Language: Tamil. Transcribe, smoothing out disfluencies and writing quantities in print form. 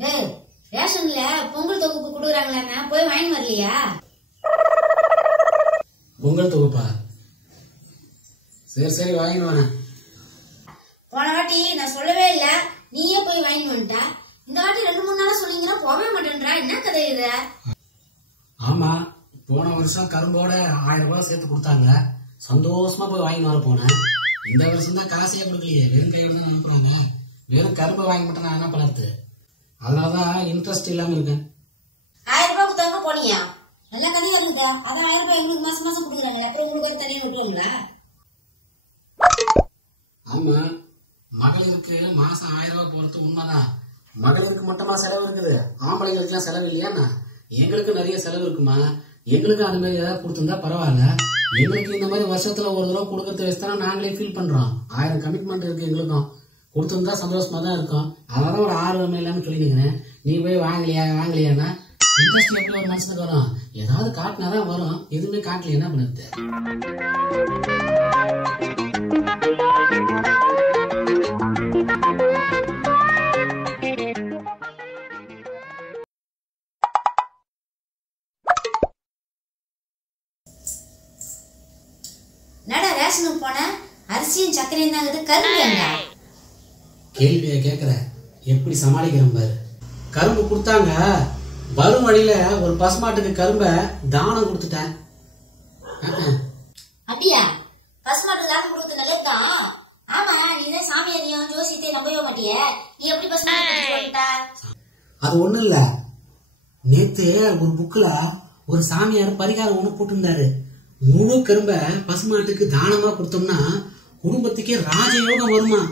ரேஷன்ல பொங்கல் தொகுப்பு கொடுக்குறாங்களா, போய் வாங்கி வரலையா? பொங்கல் தொகுப்பா? சரி சரி வாங்கிட்டு வரேன். போன வாட்டி நான் சொல்லவே இல்ல, நீயே போய் வாங்கி வந்துட்டா. இந்த வாட்டி 2-3 நாளா சொல்லிங்கன்னா போகவே மாட்டேன்றா. என்ன கதை இது? ஆமா, போன வருஷம் கரும்போட 1000 ரூபாய் சேர்த்து கொடுத்தாங்க. சந்தோஷமா போய் வாங்கிட்டு வர போனேன். இந்த வருஷம் தான் காசையே கொடுக்கலையே, வெறும் கையோட தான் அனுப்புறாங்க. வெறும் கரும்பு வாங்கி மட்டும் நான் என்ன பலர்த்து? அதனாலதான் இன்ட்ரெஸ்ட் இல்லாம இருக்கேன். 1000 ரூபாய் கொடுத்தாங்க போனியா? நல்ல கதை வருது. அதான் 1000 ரூபாய் எங்களுக்கு மாசம் மாசம் கொடுக்குறாங்க. அப்புறம் உங்களுக்கு தனியா விட்டுருவாங்களா? ஆமா, மகளிருக்கு மாசம் 1000 ரூபாய் போறது உண்மைதான். மகளிருக்கு மட்டுமா செலவு இருக்குது? ஆம்பளைங்களுக்கு எல்லாம் செலவு இல்லையா? எங்களுக்கு நிறைய செலவு இருக்குமா? எங்களுக்கு அந்த மாதிரி ஏதாவது கொடுத்திருந்தா பரவாயில்ல. எங்களுக்கு இந்த மாதிரி வருஷத்துல ஒரு தடவை கொடுக்கறது வச்சுதானே நாங்களே ஃபீல் பண்றோம். 1000 கமிட்மெண்ட் இருக்கு எங்களுக்கும். கொடுத்திருந்தா சந்தோஷமா தான் இருக்கும். அதனால ஒரு ஆர்வமே இல்லாம சொல்லிக்கிறேன். நீ போய் வாங்கலையானா இன்ட்ரெஸ்ட் எப்படி ஒரு மனுஷனுக்கு வரும்? ஏதாவது காட்டினாதான் வரும். எதுவுமே காட்டல என்ன பண்ணுது? நடா ரேஷனுக்கு போன அரிசியும் சர்க்கரையும் தான் கரும்பு. கேள்வியை கேட்கிற எப்படி சமாளிக்கிறேன் பாரு. கரும்பு கொடுத்தாங்க, வரும் வழியில ஒரு பசுமாட்டுக்கு கரும்பை தானம் கொடுத்துட்டேன். அப்படியா? பசுமாட்டுக்கு தானம் கொடுத்து நல்லதுதான். ஆமா, நீ சாமியாரையும் ஜோசியத்தை நம்பவே மாட்டிய. நீ எப்படி பசுமாட்டு? அது ஒண்ணு இல்ல, நேத்து ஒரு புக்ல ஒரு சாமியார் பரிகாரம் ஒண்ணு போட்டிருந்தாரு. முழு கரும்பை பசுமாட்டுக்கு தானமா கொடுத்தோம்னா குடும்பத்துக்கே ராஜயோகம் வருமா?